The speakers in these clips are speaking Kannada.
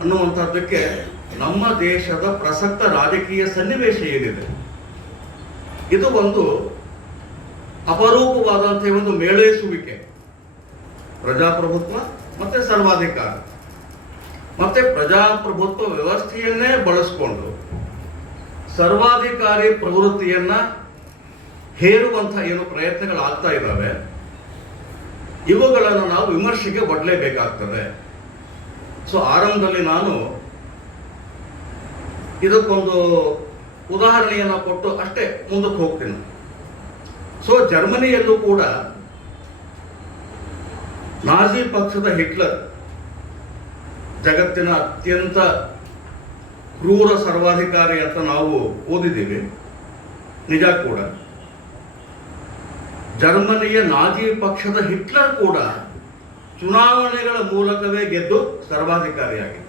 ಅನ್ನುವಂಥದ್ದಕ್ಕೆ ನಮ್ಮ ದೇಶದ ಪ್ರಸಕ್ತ ರಾಜಕೀಯ ಸನ್ನಿವೇಶ ಏನಿದೆ? ಇದು ಒಂದು ಅಪರೂಪವಾದಂತಹ ಒಂದು ಮೇಳೈಸುವಿಕೆ. ಪ್ರಜಾಪ್ರಭುತ್ವ ಮತ್ತೆ ಸರ್ವಾಧಿಕಾರ. ಮತ್ತೆ ಪ್ರಜಾಪ್ರಭುತ್ವ ವ್ಯವಸ್ಥೆಯನ್ನೇ ಬಳಸಿಕೊಂಡು ಸರ್ವಾಧಿಕಾರಿ ಪ್ರವೃತ್ತಿಯನ್ನ ಹೇರುವಂಥ ಏನು ಪ್ರಯತ್ನಗಳಾಗ್ತಾ ಇದ್ದಾವೆ? ಇವುಗಳನ್ನು ನಾವು ವಿಮರ್ಶೆಗೆ ಒಡ್ಲೇಬೇಕಾಗ್ತದೆ. ಸೊ ಆರಂಭದಲ್ಲಿ ನಾನು ಇದಕ್ಕೊಂದು ಉದಾಹರಣೆಯನ್ನು ಕೊಟ್ಟು ಅಷ್ಟೇ ಮುಂದಕ್ಕೆ ಹೋಗ್ತೀನಿ. ಸೊ ಜರ್ಮನಿಯಲ್ಲೂ ಕೂಡ ನಾಜಿ ಪಕ್ಷದ ಹಿಟ್ಲರ್ ಜಗತ್ತಿನ ಅತ್ಯಂತ ಕ್ರೂರ ಸರ್ವಾಧಿಕಾರಿ ಅಂತ ನಾವು ಓದಿದ್ದೀವಿ. ನಿಜ ಕೂಡ. ಜರ್ಮನಿಯ ನಾಜಿ ಪಕ್ಷದ ಹಿಟ್ಲರ್ ಕೂಡ ಚುನಾವಣೆಗಳ ಮೂಲಕವೇ ಗೆದ್ದು ಸರ್ವಾಧಿಕಾರಿಯಾಗಿದೆ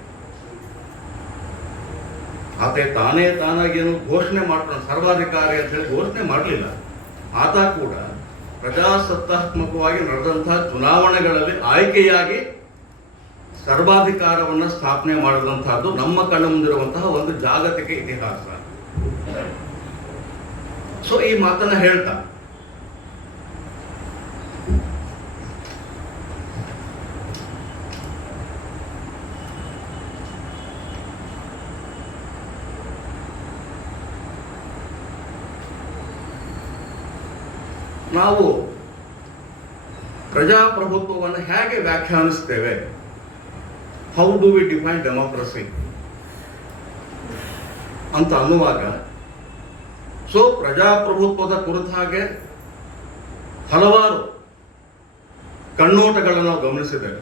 ಆತ ತಾನೇ ತಾನಾಗೇನು ಘೋಷಣೆ ಮಾಡ್ತಾನೆ, ಸರ್ವಾಧಿಕಾರಿ ಅಂತ ಹೇಳಿ ಘೋಷಣೆ ಮಾಡಲಿಲ್ಲ. ಆತ ಕೂಡ ಪ್ರಜಾಸತ್ತಾತ್ಮಕವಾಗಿ ನಡೆದಂತಹ ಚುನಾವಣೆಗಳಲ್ಲಿ ಆಯ್ಕೆಯಾಗಿ ಸರ್ವಾಧಿಕಾರವನ್ನು ಸ್ಥಾಪನೆ ಮಾಡಿದಂತಹದ್ದು ನಮ್ಮ ಕಣ್ಣ ಮುಂದಿರುವಂತಹ ಒಂದು ಜಾಗತಿಕ ಇತಿಹಾಸ. ಸೊ ಈ ಮಾತನ್ನ ಹೇಳ್ತಾ ನಾವು ಪ್ರಜಾಪ್ರಭುತ್ವವನ್ನು ಹೇಗೆ ವ್ಯಾಖ್ಯಾನಿಸ್ತೇವೆ? How do we define democracy ಅಂತ ಅನ್ನುವಾಗ, ಸೊ ಪ್ರಜಾಪ್ರಭುತ್ವದ ಕುರಿತಾಗೆ ಹಲವಾರು ಕಣ್ಣೋಟಗಳನ್ನು ನಾವು ಗಮನಿಸಿದ್ದೇವೆ.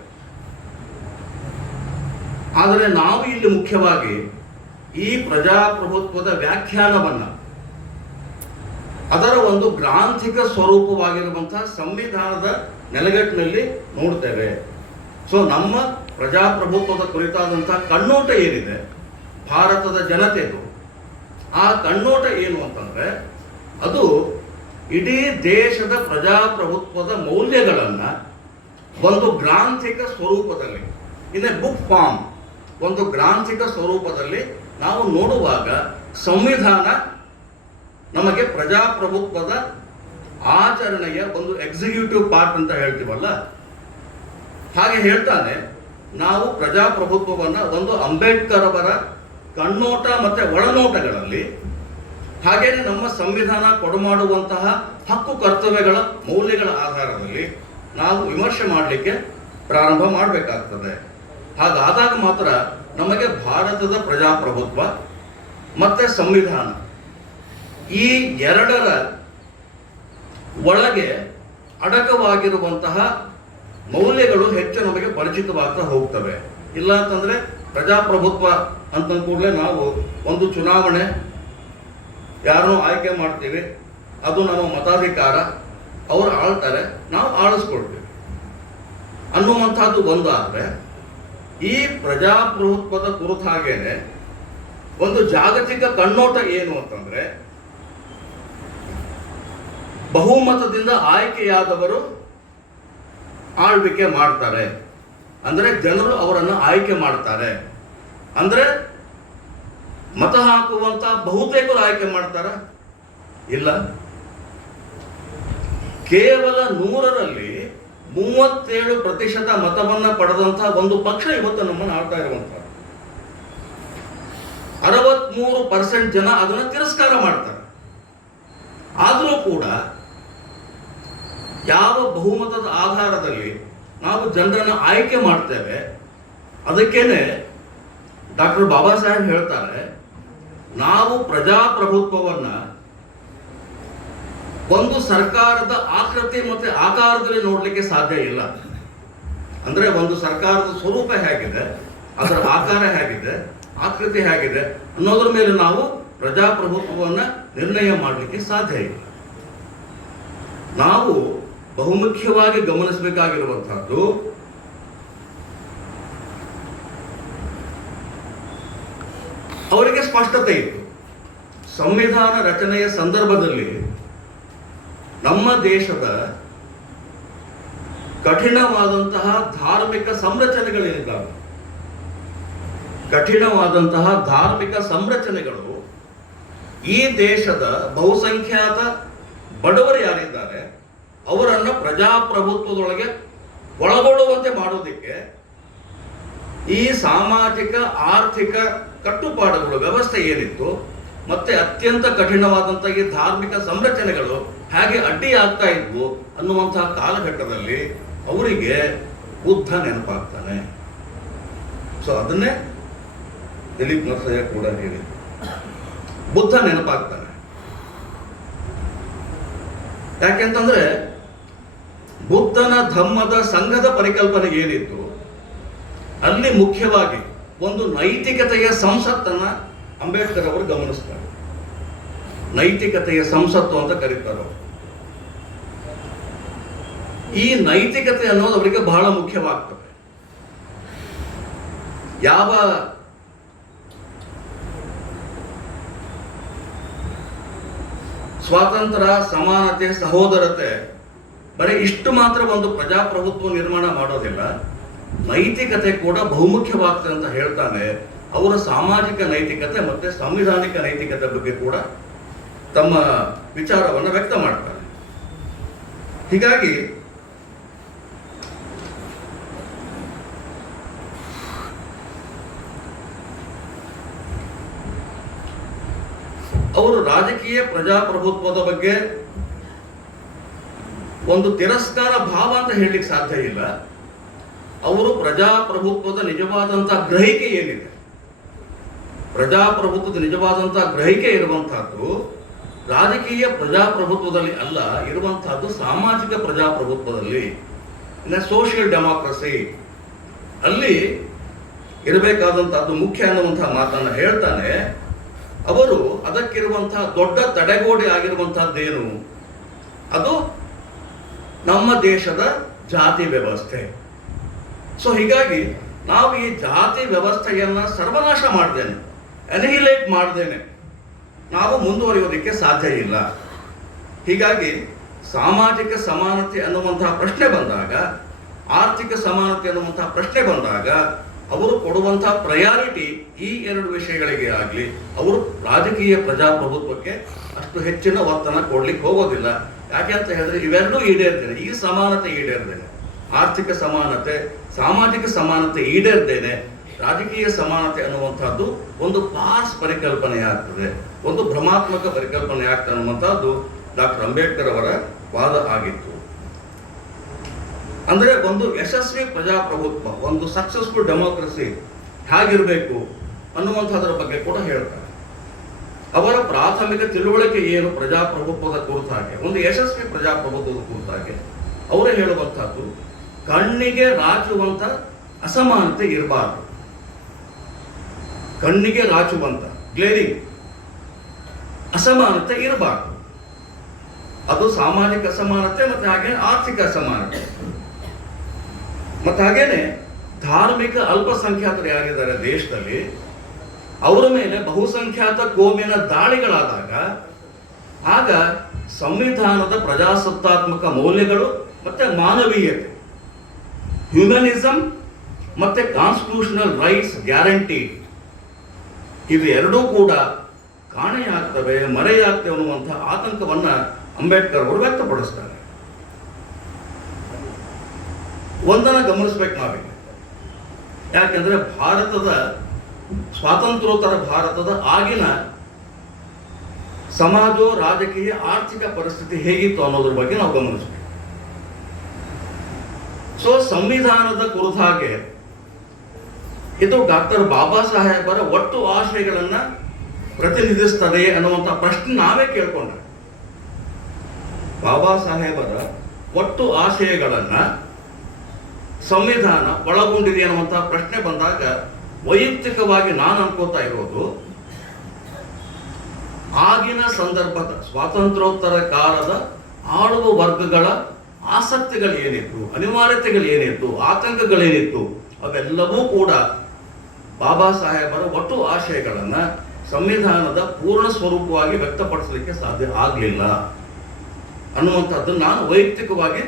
ಆದರೆ ನಾವು ಇಲ್ಲಿ ಮುಖ್ಯವಾಗಿ ಈ ಪ್ರಜಾಪ್ರಭುತ್ವದ ವ್ಯಾಖ್ಯಾನವನ್ನ ಅದರ ಒಂದು ಗ್ರಾಂಥಿಕ ಸ್ವರೂಪವಾಗಿರುವಂತಹ ಸಂವಿಧಾನದ ನೆಲೆಗಟ್ಟಿನಲ್ಲಿ ನೋಡ್ತೇವೆ. ಸೊ ನಮ್ಮ ಪ್ರಜಾಪ್ರಭುತ್ವದ ಕುರಿತಾದಂತಹ ಕಣ್ಣೋಟ ಏನಿದೆ? ಭಾರತದ ಜನತೆದು. ಆ ಕಣ್ಣೋಟ ಏನು ಅಂತಂದ್ರೆ, ಅದು ಇಡೀ ದೇಶದ ಪ್ರಜಾಪ್ರಭುತ್ವದ ಮೌಲ್ಯಗಳನ್ನು ಒಂದು ಗ್ರಾಂಥಿಕ ಸ್ವರೂಪದಲ್ಲಿ, ಇನ್ ಎ ಬುಕ್ ಫಾರ್ಮ್, ಒಂದು ಗ್ರಾಂಥಿಕ ಸ್ವರೂಪದಲ್ಲಿ ನಾವು ನೋಡುವಾಗ ಸಂವಿಧಾನ ನಮಗೆ ಪ್ರಜಾಪ್ರಭುತ್ವದ ಆಚರಣೆಯ ಒಂದು ಎಕ್ಸಿಕ್ಯೂಟಿವ್ ಪಾರ್ಟ್ ಅಂತ ಹೇಳ್ತೀವಲ್ಲ? ಹಾಗೆ ಹೇಳ್ತಾನೆ, ನಾವು ಪ್ರಜಾಪ್ರಭುತ್ವವನ್ನ ಒಂದು ಅಂಬೇಡ್ಕರ್ ಅವರ ಕಣ್ಣೋಟ ಮತ್ತೆ ಒಳನೋಟಗಳಲ್ಲಿ, ಹಾಗೇನೆ ನಮ್ಮ ಸಂವಿಧಾನ ಕೊಡಮಾಡುವಂತಹ ಹಕ್ಕು ಕರ್ತವ್ಯಗಳ ಮೌಲ್ಯಗಳ ಆಧಾರದಲ್ಲಿ ನಾವು ವಿಮರ್ಶೆ ಮಾಡಲಿಕ್ಕೆ ಪ್ರಾರಂಭ ಮಾಡಬೇಕಾಗ್ತದೆ. ಹಾಗಾದಾಗ ಮಾತ್ರ ನಮಗೆ ಭಾರತದ ಪ್ರಜಾಪ್ರಭುತ್ವ ಮತ್ತೆ ಸಂವಿಧಾನ ಈ ಎರಡರ ಒಳಗೆ ಅಡಕವಾಗಿರುವಂತಹ ಮೌಲ್ಯಗಳು ಹೆಚ್ಚು ನಮಗೆ ಪರಿಚಿತವಾಗ್ತಾ ಹೋಗ್ತವೆ. ಇಲ್ಲ ಅಂತಂದ್ರೆ ಪ್ರಜಾಪ್ರಭುತ್ವ ಅಂತ ಕೂಡಲೇ ನಾವು ಒಂದು ಚುನಾವಣೆ ಯಾರನ್ನೋ ಆಯ್ಕೆ ಮಾಡ್ತೀವಿ, ಅದು ನಮ್ಮ ಮತಾಧಿಕಾರ, ಅವ್ರು ಆಳ್ತಾರೆ, ನಾವು ಆಳಿಸ್ಕೊಳ್ತೀವಿ. ಅನ್ನುವಂಥದ್ದು ಒಂದಾದ್ರೆ, ಈ ಪ್ರಜಾಪ್ರಭುತ್ವದ ಕುರಿತಾಗೇನೆ ಒಂದು ಜಾಗತಿಕ ಕಣ್ಣೋಟ ಏನು ಅಂತಂದ್ರೆ ಬಹುಮತದಿಂದ ಆಯ್ಕೆಯಾದವರು ಆಳ್ವಿಕೆ ಮಾಡ್ತಾರೆ. ಅಂದರೆ ಜನರು ಅವರನ್ನು ಆಯ್ಕೆ ಮಾಡ್ತಾರೆ. ಅಂದರೆ ಮತ ಹಾಕುವಂಥ ಬಹುತೇಕರು ಆಯ್ಕೆ ಮಾಡ್ತಾರ? ಇಲ್ಲ. ಕೇವಲ ನೂರರಲ್ಲಿ ಮೂವತ್ತೇಳು ಪ್ರತಿಶತ ಮತವನ್ನು ಪಡೆದಂತಹ ಒಂದು ಪಕ್ಷ ಇವತ್ತು ನಮ್ಮನ್ನು ಆಡ್ತಾ ಇರುವಂತ. ಅರವತ್ಮೂರು ಪರ್ಸೆಂಟ್ ಜನ ಅದನ್ನು ತಿರಸ್ಕಾರ ಮಾಡ್ತಾರೆ. ಆದರೂ ಕೂಡ ಯಾವ ಬಹುಮತದ ಆಧಾರದಲ್ಲಿ ನಾವು ಜನರನ್ನು ಆಯ್ಕೆ ಮಾಡ್ತೇವೆ, ಅದಕ್ಕೇನೆ ಡಾಕ್ಟರ್ ಬಾಬಾ ಸಾಹೇಬ್ ಹೇಳ್ತಾರೆ, ನಾವು ಪ್ರಜಾಪ್ರಭುತ್ವವನ್ನ ಒಂದು ಸರ್ಕಾರದ ಆಕೃತಿ ಮತ್ತೆ ಆಕಾರದಲ್ಲಿ ನೋಡಲಿಕ್ಕೆ ಸಾಧ್ಯ ಇಲ್ಲ. ಅಂದ್ರೆ ಒಂದು ಸರ್ಕಾರದ ಸ್ವರೂಪ ಹೇಗಿದೆ, ಅದರ ಆಕಾರ ಹೇಗಿದೆ, ಆಕೃತಿ ಹೇಗಿದೆ ಅನ್ನೋದ್ರ ಮೇಲೆ ನಾವು ಪ್ರಜಾಪ್ರಭುತ್ವವನ್ನ ನಿರ್ಣಯ ಮಾಡಲಿಕ್ಕೆ ಸಾಧ್ಯ ಇಲ್ಲ. ನಾವು ಬಹುಮುಖ್ಯವಾಗಿ ಗಮನಿಸಬೇಕಾಗಿರುವಂತಹದ್ದು ಅವರಿಗೆ ಸ್ಪಷ್ಟತೆ ಇತ್ತು. ಸಂವಿಧಾನ ರಚನೆಯ ಸಂದರ್ಭದಲ್ಲಿ ನಮ್ಮ ದೇಶದ ಕಠಿಣವಾದಂತಹ ಧಾರ್ಮಿಕ ಸಂರಚನೆಗಳೇನಿದ್ದಾವೆ ಕಠಿಣವಾದಂತಹ ಧಾರ್ಮಿಕ ಸಂರಚನೆಗಳು ಈ ದೇಶದ ಬಹುಸಂಖ್ಯಾತ ಬಡವರು ಯಾರಿದ್ದಾರೆ? ಅವರನ್ನು ಪ್ರಜಾಪ್ರಭುತ್ವದೊಳಗೆ ಒಳಗೊಳ್ಳುವಂತೆ ಮಾಡೋದಕ್ಕೆ ಈ ಸಾಮಾಜಿಕ, ಆರ್ಥಿಕ ಕಟ್ಟುಪಾಡುಗಳು, ವ್ಯವಸ್ಥೆ ಏನಿತ್ತು, ಮತ್ತೆ ಅತ್ಯಂತ ಕಠಿಣವಾದಂಥ ಈ ಧಾರ್ಮಿಕ ಸಂರಚನೆಗಳು ಹೇಗೆ ಅಡ್ಡಿಯಾಗ್ತಾ ಇದ್ವು ಅನ್ನುವಂತಹ ಕಾಲಘಟ್ಟದಲ್ಲಿ ಅವರಿಗೆ ಬುದ್ಧ ನೆನಪಾಗ್ತಾನೆ. ಸೊ ಅದನ್ನೇ ದಿಲೀಪ್ ನರಸಯ್ಯ ಕೂಡ ಹೇಳಿ ಬುದ್ಧ ನೆನಪಾಗ್ತಾನೆ. ಯಾಕೆಂತಂದ್ರೆ ಬುದ್ಧನ ಧಮ್ಮದ ಸಂಘದ ಪರಿಕಲ್ಪನೆ ಏನಿತ್ತು? ಅಲ್ಲಿ ಮುಖ್ಯವಾಗಿ ಒಂದು ನೈತಿಕತೆಯ ಸಂಸತ್ತನ್ನ ಅಂಬೇಡ್ಕರ್ ಅವರು ಗಮನಿಸ್ತಾರೆ. ನೈತಿಕತೆಯ ಸಂಸತ್ತು ಅಂತ ಕರೀತಾರೆ ಈ ನೈತಿಕತೆ ಅನ್ನೋದು ಅವರಿಗೆ ಬಹಳ ಮುಖ್ಯವಾಗ್ತದೆ. ಯಾವ ಸ್ವಾತಂತ್ರ್ಯ, ಸಮಾನತೆ, ಸಹೋದರತೆ ಬರೀ ಇಷ್ಟು ಮಾತ್ರ ಒಂದು ಪ್ರಜಾಪ್ರಭುತ್ವ ನಿರ್ಮಾಣ ಮಾಡೋದಿಲ್ಲ. ನೈತಿಕತೆ ಕೂಡ ಬಹುಮುಖ್ಯವಾಗ್ತದೆ ಅಂತ ಹೇಳ್ತಾನೆ. ಅವರ ಸಾಮಾಜಿಕ ನೈತಿಕತೆ ಮತ್ತೆ ಸಾಂವಿಧಾನಿಕ ನೈತಿಕತೆ ಬಗ್ಗೆ ಕೂಡ ತಮ್ಮ ವಿಚಾರವನ್ನು ವ್ಯಕ್ತ ಮಾಡ್ತಾರೆ ಹೀಗಾಗಿ ಅವರು ರಾಜಕೀಯ ಪ್ರಜಾಪ್ರಭುತ್ವದ ಬಗ್ಗೆ ಒಂದು ತಿರಸ್ಕಾರ ಭಾವ ಅಂತ ಹೇಳಲಿಕ್ಕೆ ಸಾಧ್ಯ ಇಲ್ಲ. ಅವರು ಪ್ರಜಾಪ್ರಭುತ್ವದ ನಿಜವಾದಂತಹ ಗ್ರಹಿಕೆ ಏನಿದೆ? ಪ್ರಜಾಪ್ರಭುತ್ವದ ನಿಜವಾದಂತಹ ಗ್ರಹಿಕೆ ಇರುವಂತಹದ್ದು ರಾಜಕೀಯ ಪ್ರಜಾಪ್ರಭುತ್ವದಲ್ಲಿ ಅಲ್ಲ, ಇರುವಂತಹದ್ದು ಸಾಮಾಜಿಕ ಪ್ರಜಾಪ್ರಭುತ್ವದಲ್ಲಿ. ಸೋಷಿಯಲ್ ಡೆಮಾಕ್ರಸಿ ಅಲ್ಲಿ ಇರಬೇಕಾದಂತಹದ್ದು ಮುಖ್ಯ ಅನ್ನುವಂತಹ ಮಾತನ್ನು ಹೇಳ್ತಾನೆ. ಅವರು ಅದಕ್ಕಿರುವಂತಹ ದೊಡ್ಡ ತಡೆಗೋಡೆ ಆಗಿರುವಂತಹದ್ದೇನು? ಅದು ನಮ್ಮ ದೇಶದ ಜಾತಿ ವ್ಯವಸ್ಥೆ. ಸೊ ಹೀಗಾಗಿ ನಾವು ಈ ಜಾತಿ ವ್ಯವಸ್ಥೆಯನ್ನು ಸರ್ವನಾಶ ಮಾಡ್ದೇನೆ ಅನಿಹಿಲೇಟ್ ಮಾಡ್ದೇನೆ. ನಾವು ಮುಂದುವರಿಯೋದಕ್ಕೆ ಸಾಧ್ಯ ಇಲ್ಲ. ಹೀಗಾಗಿ ಸಾಮಾಜಿಕ ಸಮಾನತೆ ಅನ್ನುವಂತಹ ಪ್ರಶ್ನೆ ಬಂದಾಗ, ಆರ್ಥಿಕ ಸಮಾನತೆ ಅನ್ನುವಂತಹ ಪ್ರಶ್ನೆ ಬಂದಾಗ, ಅವರು ಕೊಡುವಂತಹ ಪ್ರಯಾರಿಟಿ ಈ ಎರಡು ವಿಷಯಗಳಿಗೆ ಆಗಲಿ, ಅವರು ರಾಜಕೀಯ ಪ್ರಜಾಪ್ರಭುತ್ವಕ್ಕೆ ಅಷ್ಟು ಹೆಚ್ಚಿನ ಒತ್ತನ್ನು ಕೊಡ್ಲಿಕ್ಕೆ ಹೋಗೋದಿಲ್ಲ. ಯಾಕೆ ಅಂತ ಹೇಳಿದ್ರೆ ಇವೆರಡೂ ಈಡೇರ್ತೇನೆ ಈ ಸಮಾನತೆ ಈಡೇರ್ದೇನೆ. ಆರ್ಥಿಕ ಸಮಾನತೆ, ಸಾಮಾಜಿಕ ಸಮಾನತೆ ಈಡೇರ್ದೇನೆ. ರಾಜಕೀಯ ಸಮಾನತೆ ಅನ್ನುವಂಥದ್ದು ಒಂದು ಪಾಸ್ ಪರಿಕಲ್ಪನೆ ಆಗ್ತದೆ. ಒಂದು ಭ್ರಮಾತ್ಮಕ ಪರಿಕಲ್ಪನೆ ಆಗ್ತದೆ ಅನ್ನುವಂಥದ್ದು ಡಾಕ್ಟರ್ ಅಂಬೇಡ್ಕರ್ ಅವರ ವಾದ ಆಗಿತ್ತು. ಅಂದ್ರೆ ಒಂದು ಯಶಸ್ವಿ ಪ್ರಜಾಪ್ರಭುತ್ವ, ಒಂದು ಸಕ್ಸಸ್ಫುಲ್ ಡೆಮೋಕ್ರಸಿ ಹೇಗಿರಬೇಕು ಅನ್ನುವಂಥದ್ರ ಬಗ್ಗೆ ಕೂಡ ಹೇಳ್ತಾರೆ. ಅವರ ಪ್ರಾಥಮಿಕ ತಿಳುವಳಿಕೆ ಏನು ಪ್ರಜಾಪ್ರಭುತ್ವದ ಕುರಿತಾಗೆ, ಒಂದು ಯಶಸ್ವಿ ಪ್ರಜಾಪ್ರಭುತ್ವದ ಕುರಿತಾಗೆ, ಅವರು ಹೇಳುವಂತಹದ್ದು ಕಣ್ಣಿಗೆ ರಾಚುವಂತ ಅಸಮಾನತೆ ಇರಬಾರದು. ಕಣ್ಣಿಗೆ ರಾಚುವಂತ ಗ್ಲೇರಿಂಗ್ ಅಸಮಾನತೆ ಇರಬಾರದು. ಅದು ಸಾಮಾಜಿಕ ಅಸಮಾನತೆ ಮತ್ತೆ ಹಾಗೆ ಆರ್ಥಿಕ ಅಸಮಾನತೆ. ಮತ್ತೆ ಹಾಗೇನೆ ಧಾರ್ಮಿಕ ಅಲ್ಪಸಂಖ್ಯಾತರು ಯಾರಿದ್ದಾರೆ ದೇಶದಲ್ಲಿ ಅವರ ಮೇಲೆ ಬಹುಸಂಖ್ಯಾತ ಕೋಮಿನ ದಾಳಿಗಳಾದಾಗ, ಆಗ ಸಂವಿಧಾನದ ಪ್ರಜಾಸತ್ತಾತ್ಮಕ ಮೌಲ್ಯಗಳು ಮತ್ತೆ ಮಾನವೀಯತೆ ಹ್ಯೂಮನಿಸಂ ಮತ್ತೆ ಕಾನ್ಸ್ಟಿಟ್ಯೂಷನಲ್ ರೈಟ್ಸ್ ಗ್ಯಾರಂಟಿ ಇದು ಎರಡೂ ಕೂಡ ಕಾಣೆಯಾಗ್ತವೆ, ಮರೆಯಾಗ್ತವೆ ಅನ್ನುವಂಥ ಆತಂಕವನ್ನು ಅಂಬೇಡ್ಕರ್ ಅವರು ವ್ಯಕ್ತಪಡಿಸ್ತಾರೆ. ಒಂದನ್ನು ಗಮನಿಸ್ಬೇಕು ನಾವೇ ಯಾಕೆಂದರೆ ಭಾರತದ ಸ್ವಾತಂತ್ರ್ಯೋತ್ತರ ಭಾರತದ ಆಗಿನ ಸಮಾಜ ರಾಜಕೀಯ ಆರ್ಥಿಕ ಪರಿಸ್ಥಿತಿ ಹೇಗಿತ್ತು ಅನ್ನೋದ್ರ ಬಗ್ಗೆ ನಾವು ಗಮನಿಸ್ಬೇಕು. ಸೊ ಸಂವಿಧಾನದ ಕುರಿತಾಗೆ ಇದು ಡಾಕ್ಟರ್ ಬಾಬಾ ಸಾಹೇಬರ ಒಟ್ಟು ಆಶಯಗಳನ್ನ ಪ್ರತಿನಿಧಿಸ್ತದೆ ಅನ್ನುವಂಥ ಪ್ರಶ್ನೆ ನಾವೇ ಕೇಳ್ಕೊಂಡ್ರೆ. ಬಾಬಾ ಸಾಹೇಬರ ಒಟ್ಟು ಆಶಯಗಳನ್ನ ಸಂವಿಧಾನ ಒಳಗೊಂಡಿದೆ ಅನ್ನುವಂಥ ಪ್ರಶ್ನೆ ಬಂದಾಗ ವೈಯಕ್ತಿಕವಾಗಿ ನಾನು ಅನ್ಕೋತಾ ಇರೋದು, ಆಗಿನ ಸಂದರ್ಭದ ಸ್ವಾತಂತ್ರ್ಯೋತ್ತರ ಕಾಲದ ಆಳುವ ವರ್ಗಗಳ ಆಸಕ್ತಿಗಳು ಏನಿತ್ತು, ಅನಿವಾರ್ಯತೆಗಳು ಏನಿತ್ತು, ಆತಂಕಗಳೇನಿತ್ತು, ಅವೆಲ್ಲವೂ ಕೂಡ ಬಾಬಾ ಸಾಹೇಬರ ಒಟ್ಟು ಆಶಯಗಳನ್ನು ಸಂವಿಧಾನದ ಪೂರ್ಣ ಸ್ವರೂಪವಾಗಿ ವ್ಯಕ್ತಪಡಿಸಲಿಕ್ಕೆ ಸಾಧ್ಯ ಆಗಲಿಲ್ಲ. ಅನ್ನುವಂಥದ್ದು ನಾನು ವೈಯಕ್ತಿಕವಾಗಿ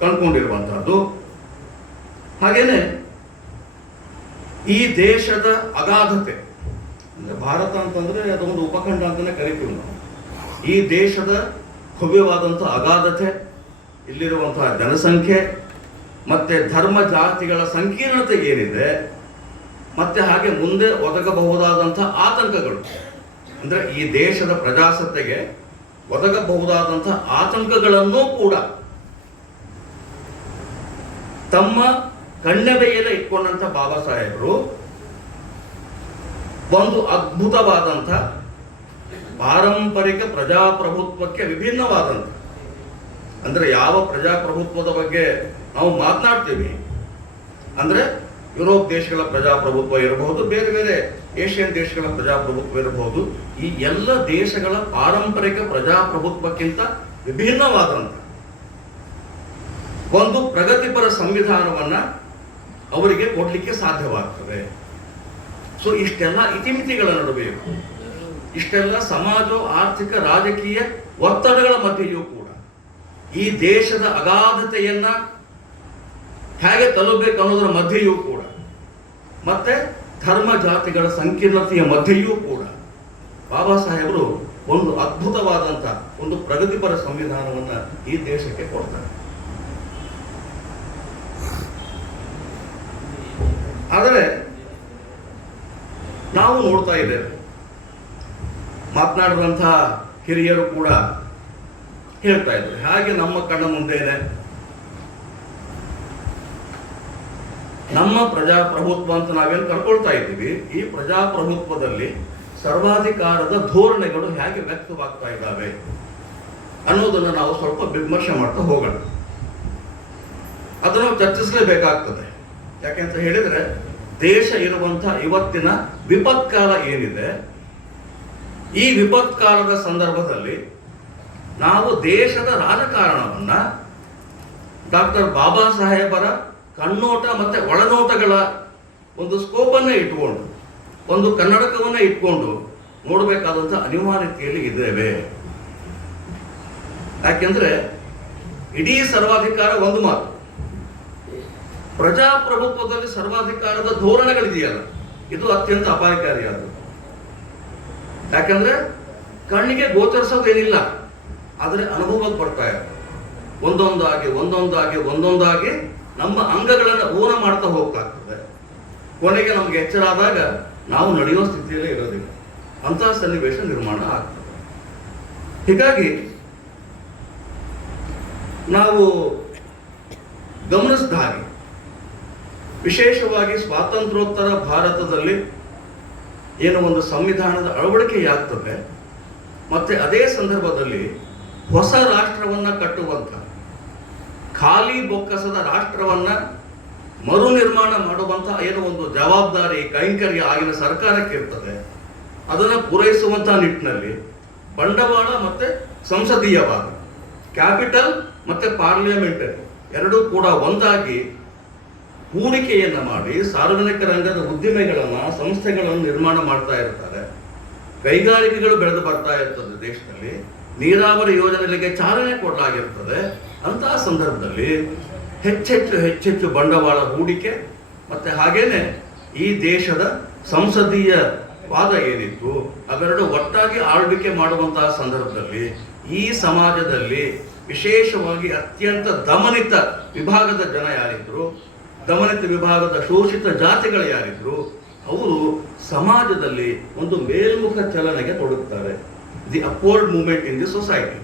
ಕಂಡುಕೊಂಡಿರುವಂತಹದ್ದು ಹಾಗೇನೆ ಈ ದೇಶದ ಅಗಾಧತೆ, ಅಂದರೆ ಭಾರತ ಅಂತಂದ್ರೆ ಅದೊಂದು ಉಪಖಂಡ ಅಂತಾನೆ ಕರಿತೀವಿ ನಾವು. ಈ ದೇಶದ ಭವ್ಯವಾದಂತಹ ಅಗಾಧತೆ ಇಲ್ಲಿರುವಂತಹ ಜನಸಂಖ್ಯೆ, ಮತ್ತೆ ಧರ್ಮ ಜಾತಿಗಳ ಸಂಕೀರ್ಣತೆ ಏನಿದೆ, ಮತ್ತೆ ಹಾಗೆ ಮುಂದೆ ಒದಗಬಹುದಾದಂಥ ಆತಂಕಗಳು. ಅಂದ್ರೆ ಈ ದೇಶದ ಪ್ರಜಾಸತ್ತೆಗೆ ಒದಗಬಹುದಾದಂಥ ಆತಂಕಗಳನ್ನು ಕೂಡ ತಮ್ಮ ಕಣ್ಣೆಬೆಯಲ್ಲೇ ಇಟ್ಕೊಂಡಂತ ಬಾಬಾ ಸಾಹೇಬರು ಒಂದು ಅದ್ಭುತವಾದಂಥ ಪಾರಂಪರಿಕ ಪ್ರಜಾಪ್ರಭುತ್ವಕ್ಕೆ ವಿಭಿನ್ನವಾದಂಥ. ಅಂದ್ರೆ ಯಾವ ಪ್ರಜಾಪ್ರಭುತ್ವದ ಬಗ್ಗೆ ನಾವು ಮಾತನಾಡ್ತೀವಿ? ಅಂದ್ರೆ ಯುರೋಪ್ ದೇಶಗಳ ಪ್ರಜಾಪ್ರಭುತ್ವ ಇರಬಹುದು, ಬೇರೆ ಬೇರೆ ಏಷ್ಯನ್ ದೇಶಗಳ ಪ್ರಜಾಪ್ರಭುತ್ವ ಇರಬಹುದು. ಈ ಎಲ್ಲ ದೇಶಗಳ ಪಾರಂಪರಿಕ ಪ್ರಜಾಪ್ರಭುತ್ವಕ್ಕಿಂತ ವಿಭಿನ್ನವಾದಂಥ ಒಂದು ಪ್ರಗತಿಪರ ಸಂವಿಧಾನವನ್ನ ಅವರಿಗೆ ಕೊಡ್ಲಿಕ್ಕೆ ಸಾಧ್ಯವಾಗ್ತದೆ. ಸೊ ಇಷ್ಟೆಲ್ಲ ಇತಿಮಿತಿಗಳ ನಡುವೆ ಇಷ್ಟೆಲ್ಲ ಸಮಾಜ, ಆರ್ಥಿಕ, ರಾಜಕೀಯ ಒತ್ತಡಗಳ ಮಧ್ಯೆಯೂ ಕೂಡ ಈ ದೇಶದ ಅಗಾಧತೆಯನ್ನ ಹೇಗೆ ತಲುಪಬೇಕು ಅನ್ನೋದರ ಮಧ್ಯೆಯೂ ಕೂಡ ಮತ್ತೆ ಧರ್ಮ ಜಾತಿಗಳ ಸಂಕೀರ್ಣತೆಯ ಮಧ್ಯೆಯೂ ಕೂಡ ಬಾಬಾ ಸಾಹೇಬರು ಒಂದು ಅದ್ಭುತವಾದಂಥ ಒಂದು ಪ್ರಗತಿಪರ ಸಂವಿಧಾನವನ್ನು ಈ ದೇಶಕ್ಕೆ ಕೊಡ್ತಾರೆ. ಆದರೆ ನಾವು ನೋಡ್ತಾ ಇದ್ದೇವೆ. ಮಾತನಾಡಿದಂತಹ ಹಿರಿಯರು ಕೂಡ ಹೇಳ್ತಾ ಇದ್ದಾರೆ. ಹಾಗೆ ನಮ್ಮ ಕಣ್ಣ ಮುಂದೆನೆ ನಮ್ಮ ಪ್ರಜಾಪ್ರಭುತ್ವ ಅಂತ ನಾವೇನು ಕರ್ಕೊಳ್ತಾ ಇದ್ದೀವಿ, ಈ ಪ್ರಜಾಪ್ರಭುತ್ವದಲ್ಲಿ ಸರ್ವಾಧಿಕಾರದ ಧೋರಣೆಗಳು ಹೇಗೆ ವ್ಯಕ್ತವಾಗ್ತಾ ಇದ್ದಾವೆ ಅನ್ನೋದನ್ನು ನಾವು ಸ್ವಲ್ಪ ವಿಮರ್ಶೆ ಮಾಡ್ತಾ ಹೋಗೋಣ. ಅದನ್ನು ಚರ್ಚಿಸಲೇಬೇಕಾಗ್ತದೆ. ಯಾಕೆಂತ ಹೇಳಿದ್ರೆ ದೇಶ ಇರುವಂತಹ ಇವತ್ತಿನ ವಿಪತ್ಕಾಲ ಏನಿದೆ, ಈ ವಿಪತ್ಕಾಲದ ಸಂದರ್ಭದಲ್ಲಿ ನಾವು ದೇಶದ ರಾಜಕಾರಣವನ್ನ ಡಾಕ್ಟರ್ ಬಾಬಾ ಸಾಹೇಬರ ಕಣ್ಣೋಟ ಮತ್ತೆ ಒಳನೋಟಗಳ ಒಂದು ಸ್ಕೋಪನ್ನ ಇಟ್ಕೊಂಡು, ಒಂದು ಕನ್ನಡಕವನ್ನ ಇಟ್ಕೊಂಡು ನೋಡಬೇಕಾದಂಥ ಅನಿವಾರ್ಯತೆಯಲ್ಲಿ ಇದ್ದೇವೆ. ಯಾಕೆಂದ್ರೆ ಇಡೀ ಸರ್ವಾಧಿಕಾರ ಒಂದು ಮಾತು. ಪ್ರಜಾಪ್ರಭುತ್ವದಲ್ಲಿ ಸರ್ವಾಧಿಕಾರದ ಧೋರಣೆಗಳಿದೆಯಲ್ಲ, ಇದು ಅತ್ಯಂತ ಅಪಾಯಕಾರಿಯಾದದ್ದು. ಯಾಕಂದ್ರೆ ಕಣ್ಣಿಗೆ ಗೋಚರಿಸೋದೇನಿಲ್ಲ, ಆದರೆ ಅನುಭವಕ್ಕೆ ಬರ್ತಾ ಇದೆ ಒಂದೊಂದಾಗಿ ಒಂದೊಂದಾಗಿ ಒಂದೊಂದಾಗಿ ನಮ್ಮ ಅಂಗಗಳನ್ನು ಊನ ಮಾಡ್ತಾ ಹೋಗ್ತಾಗ್ತದೆ ಕೊನೆಗೆ ನಮ್ಗೆ ಎಚ್ಚರಾದಾಗ ನಾವು ನಡೆಯೋ ಸ್ಥಿತಿಯಲ್ಲೇ ಇರೋದಿಲ್ಲ. ಅಂತಹ ಸನ್ನಿವೇಶ ನಿರ್ಮಾಣ ಆಗ್ತದೆ. ಹೀಗಾಗಿ ನಾವು ಗಮನಿಸಿದ ಹಾಗೆ ವಿಶೇಷವಾಗಿ ಸ್ವಾತಂತ್ರ್ಯೋತ್ತರ ಭಾರತದಲ್ಲಿ ಏನು ಒಂದು ಸಂವಿಧಾನದ ಅಳವಡಿಕೆಯಾಗ್ತದೆ, ಮತ್ತೆ ಅದೇ ಸಂದರ್ಭದಲ್ಲಿ ಹೊಸ ರಾಷ್ಟ್ರವನ್ನ ಕಟ್ಟುವಂತ ಖಾಲಿ ಬೊಕ್ಕಸದ ರಾಷ್ಟ್ರವನ್ನ ಮರು ನಿರ್ಮಾಣ ಮಾಡುವಂತ ಏನು ಒಂದು ಜವಾಬ್ದಾರಿ, ಕೈಂಕರ್ಯ ಆಗಿನ ಸರ್ಕಾರಕ್ಕೆ ಇರ್ತದೆ ಅದನ್ನು ಪೂರೈಸುವಂಥ ನಿಟ್ಟಿನಲ್ಲಿ ಬಂಡವಾಳ ಮತ್ತೆ ಸಂಸದೀಯವಾದ, ಕ್ಯಾಪಿಟಲ್ ಮತ್ತೆ ಪಾರ್ಲಿಮೆಂಟ್ ಎರಡೂ ಕೂಡ ಒಂದಾಗಿ ಹೂಡಿಕೆಯನ್ನ ಮಾಡಿ ಸಾರ್ವಜನಿಕ ರಂಗದ ಉದ್ದಿಮೆಗಳನ್ನು, ಸಂಸ್ಥೆಗಳನ್ನು ನಿರ್ಮಾಣ ಮಾಡ್ತಾ ಇರ್ತಾರೆ. ಕೈಗಾರಿಕೆಗಳು ಬೆಳೆದು ಬರ್ತಾ ಇರ್ತದೆ ದೇಶದಲ್ಲಿ. ನೀರಾವರಿ ಯೋಜನೆಗಳಿಗೆ ಚಾಲನೆ ಕೊಡಲಾಗಿರ್ತದೆ. ಅಂತಹ ಸಂದರ್ಭದಲ್ಲಿ ಹೆಚ್ಚೆಚ್ಚು ಹೆಚ್ಚೆಚ್ಚು ಬಂಡವಾಳ ಹೂಡಿಕೆ ಮತ್ತೆ ಹಾಗೇನೆ ಈ ದೇಶದ ಸಂಸದೀಯ ವಾದ ಏನಿತ್ತು, ಅವೆರಡು ಒಟ್ಟಾಗಿ ಆಳ್ವಿಕೆ ಮಾಡುವಂತಹ ಸಂದರ್ಭದಲ್ಲಿ ಈ ಸಮಾಜದಲ್ಲಿ ವಿಶೇಷವಾಗಿ ಅತ್ಯಂತ ದಮನಿತ ವಿಭಾಗದ ಜನ ಯಾರಿದ್ರು? ದಮನಿತ ವಿಭಾಗದ ಶೋಷಿತ ಜಾತಿಗಳು ಯಾರಿದ್ರು, ಅವರು ಸಮಾಜದಲ್ಲಿ ಒಂದು ಮೇಲ್ಮುಖ ಚಲನೆಗೆ ತೊಡಗುತ್ತಾರೆ. The upward movement in the society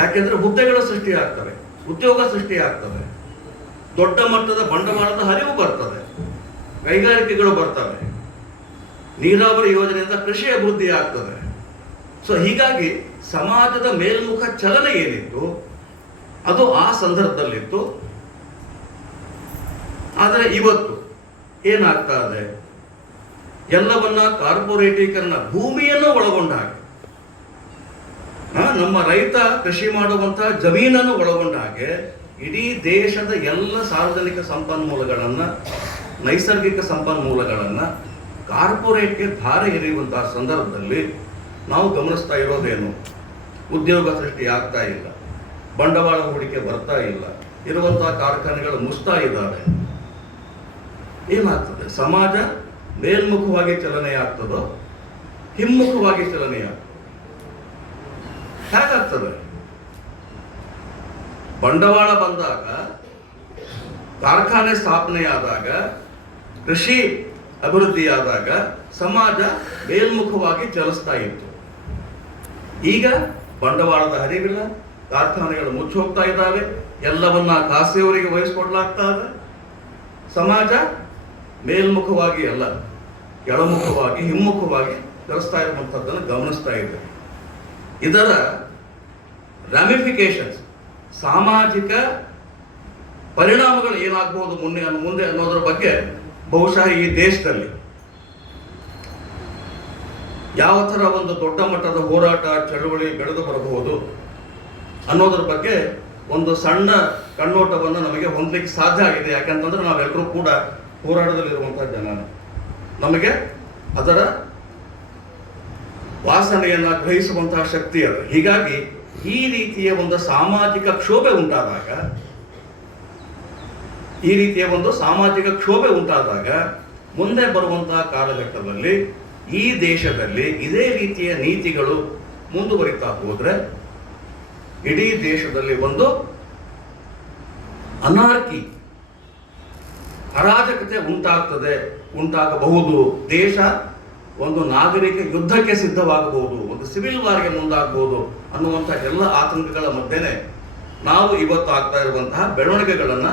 ಯಾಕೆಂದ್ರೆ ಹುದ್ದೆಗಳ ಸೃಷ್ಟಿ ಆಗ್ತವೆ ಉದ್ಯೋಗ ಸೃಷ್ಟಿ ಆಗ್ತವೆ ದೊಡ್ಡ ಮಟ್ಟದ ಬಂಡವಾಳದ ಹರಿವು ಬರ್ತದೆ, ಕೈಗಾರಿಕೆಗಳು ಬರ್ತವೆ. ನೀರಾವರಿ ಯೋಜನೆಯಿಂದ ಕೃಷಿ ಅಭಿವೃದ್ಧಿ ಆಗ್ತದೆ. ಸೊ ಹೀಗಾಗಿ ಸಮಾಜದ ಮೇಲ್ಮುಖ ಚಲನೆ ಏನಿತ್ತು, ಅದು ಆ ಸಂದರ್ಭದಲ್ಲಿತ್ತು. ಆದರೆ ಇವತ್ತು ಏನಾಗ್ತಾ ಇದೆ? ಎಲ್ಲವನ್ನ ಕಾರ್ಪೊರೇಟೀಕರಣ ಭೂಮಿಯನ್ನು ಒಳಗೊಂಡ ಹಾಗೆ. ನಮ್ಮ ರೈತ ಕೃಷಿ ಮಾಡುವಂತಹ ಜಮೀನನ್ನು ಒಳಗೊಂಡ ಹಾಗೆ ಇಡೀ ದೇಶದ ಎಲ್ಲ ಸಾರ್ವಜನಿಕ ಸಂಪನ್ಮೂಲಗಳನ್ನ, ನೈಸರ್ಗಿಕ ಸಂಪನ್ಮೂಲಗಳನ್ನ ಕಾರ್ಪೊರೇಟ್ಗೆ ಭಾರ ಎರೆಯುವಂತಹ ಸಂದರ್ಭದಲ್ಲಿ ನಾವು ಗಮನಿಸ್ತಾ ಇರೋದೇನು? ಉದ್ಯೋಗ ಸೃಷ್ಟಿ ಆಗ್ತಾ ಇಲ್ಲ. ಬಂಡವಾಳ ಹೂಡಿಕೆ ಬರ್ತಾ ಇಲ್ಲ. ಇರುವಂತಹ ಕಾರ್ಖಾನೆಗಳು ಮುಸ್ತಾ ಇದ್ದಾವೆ. ಏನಾಗ್ತದೆ? ಸಮಾಜ ಮೇಲ್ಮುಖವಾಗಿ ಚಲನೆ ಆಗ್ತದೋ, ಹಿಮ್ಮುಖವಾಗಿ ಚಲನೆ ಆಗ್ತದೆ? ಹೇಗಾಗ್ತದೆ? ಬಂಡವಾಳ ಬಂದಾಗ, ಕಾರ್ಖಾನೆ ಸ್ಥಾಪನೆಯಾದಾಗ, ಕೃಷಿ ಅಭಿವೃದ್ಧಿಯಾದಾಗ ಸಮಾಜ ಮೇಲ್ಮುಖವಾಗಿ ಚಲಿಸ್ತಾ ಇತ್ತು. ಈಗ ಬಂಡವಾಳದ ಹರಿವಿಲ್ಲ, ಕಾರ್ಖಾನೆಗಳು ಮುಚ್ಚಿ ಹೋಗ್ತಾ ಇದ್ದಾವೆ, ಎಲ್ಲವನ್ನ ಖಾಸಗಿಯವರಿಗೆ ವಹಿಸ್ಕೊಡ್ಲಾಗ್ತಾ ಇದೆ. ಸಮಾಜ ಮೇಲ್ಮುಖವಾಗಿ ಅಲ್ಲ, ಕೆಳಮುಖವಾಗಿ, ಹಿಮ್ಮುಖವಾಗಿ ಧರಿಸ್ತಾ ಇರುವಂಥದ್ದನ್ನು ಗಮನಿಸ್ತಾ ಇದ್ದೇವೆ ಇದರ ರ್ಯಾಮಿಫಿಕೇಶನ್ಸ್ ಸಾಮಾಜಿಕ ಪರಿಣಾಮಗಳು ಏನಾಗಬಹುದು ಮುನ್ನೆ ಮುಂದೆ ಅನ್ನೋದ್ರ ಬಗ್ಗೆ ಬಹುಶಃ ಈ ದೇಶದಲ್ಲಿ. ಯಾವ ಥರ ಒಂದು ದೊಡ್ಡ ಮಟ್ಟದ ಹೋರಾಟ, ಚಳುವಳಿ ಬೆಳೆದು ಬರಬಹುದು ಅನ್ನೋದ್ರ ಬಗ್ಗೆ ಒಂದು ಸಣ್ಣ ಕಣ್ಣೋಟವನ್ನು ನಮಗೆ ಹೊಂದಲಿಕ್ಕೆ ಸಾಧ್ಯ ಆಗಿದೆ. ಯಾಕಂತಂದ್ರೆ ನಾವೆಲ್ಲರೂ ಕೂಡ ಹೋರಾಟದಲ್ಲಿರುವಂತಹ ಜನ ನಮಗೆ ಅದರ ವಾಸನೆಯನ್ನು ಗ್ರಹಿಸುವಂತಹ ಶಕ್ತಿ ಅದು. ಹೀಗಾಗಿ ಈ ರೀತಿಯ ಒಂದು ಸಾಮಾಜಿಕ ಕ್ಷೋಭೆ ಉಂಟಾದಾಗ, ಈ ರೀತಿಯ ಒಂದು ಸಾಮಾಜಿಕ ಕ್ಷೋಭೆ ಉಂಟಾದಾಗ, ಮುಂದೆ ಬರುವಂತಹ ಕಾಲಘಟ್ಟದಲ್ಲಿ, ಈ ದೇಶದಲ್ಲಿ ಇದೇ ರೀತಿಯ ನೀತಿಗಳು ಮುಂದುವರಿತಾ ಹೋದ್ರೆ, ಇಡೀ ದೇಶದಲ್ಲಿ ಒಂದು ಅನಾರ್ಕಿ ಅರಾಜಕತೆ ಉಂಟಾಗ್ತದೆ, ಉಂಟಾಗಬಹುದು. ದೇಶ ಒಂದು ನಾಗರಿಕ ಯುದ್ಧಕ್ಕೆ ಸಿದ್ಧವಾಗಬಹುದು, ಒಂದು ಸಿವಿಲ್ ವಾರ್ಗೆ ಮುಂದಾಗಬಹುದು ಅನ್ನುವಂಥ ಎಲ್ಲ ಆತಂಕಗಳ ಮಧ್ಯೆನೆ ನಾವು ಇವತ್ತು ಆಗ್ತಾ ಇರುವಂತಹ ಬೆಳವಣಿಗೆಗಳನ್ನ